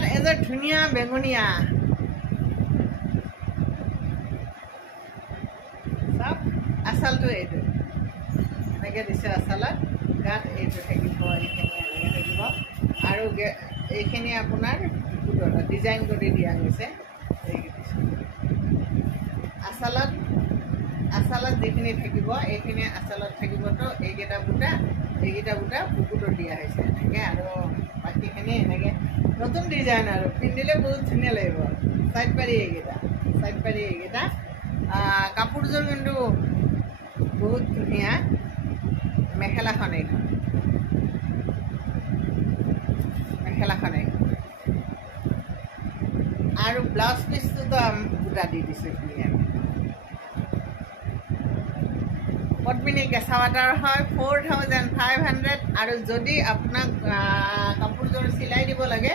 আপোনাৰ এযোৰ ধুনীয়া বেঙুনীয়া চাওক আঁচলটো এইটো এনেকৈ দিছে আঁচলত গাত এইটো থাকিব এইখিনি এনেকৈ থাকিব আৰু এইখিনি আপোনাৰ ডিজাইন কৰি দিয়া গৈছে আঁচলত যিখিনি থাকিব এইখিনি আঁচলত থাকিবতো এইকেইটা বুটা বুকুটো দিয়া হৈছে এনেকৈ আৰু বাকীখিনি এনেকৈ নতুন ডিজাইন আৰু পিন্ধিলে বহুত ধুনীয়া লাগিব চাইড পাৰি এইকেইটা কাপোৰযোৰ কিন্তু বহুত ধুনীয়া মেখেলাখন এইখন আৰু ব্লাউজ পিচটোতো বুটা দি দিছোঁ ধুনীয়া পদ্মিনী কেঁচা পাটৰ হয় 4500 আৰু যদি আপোনাক কাপোৰযোৰ চিলাই দিব লাগে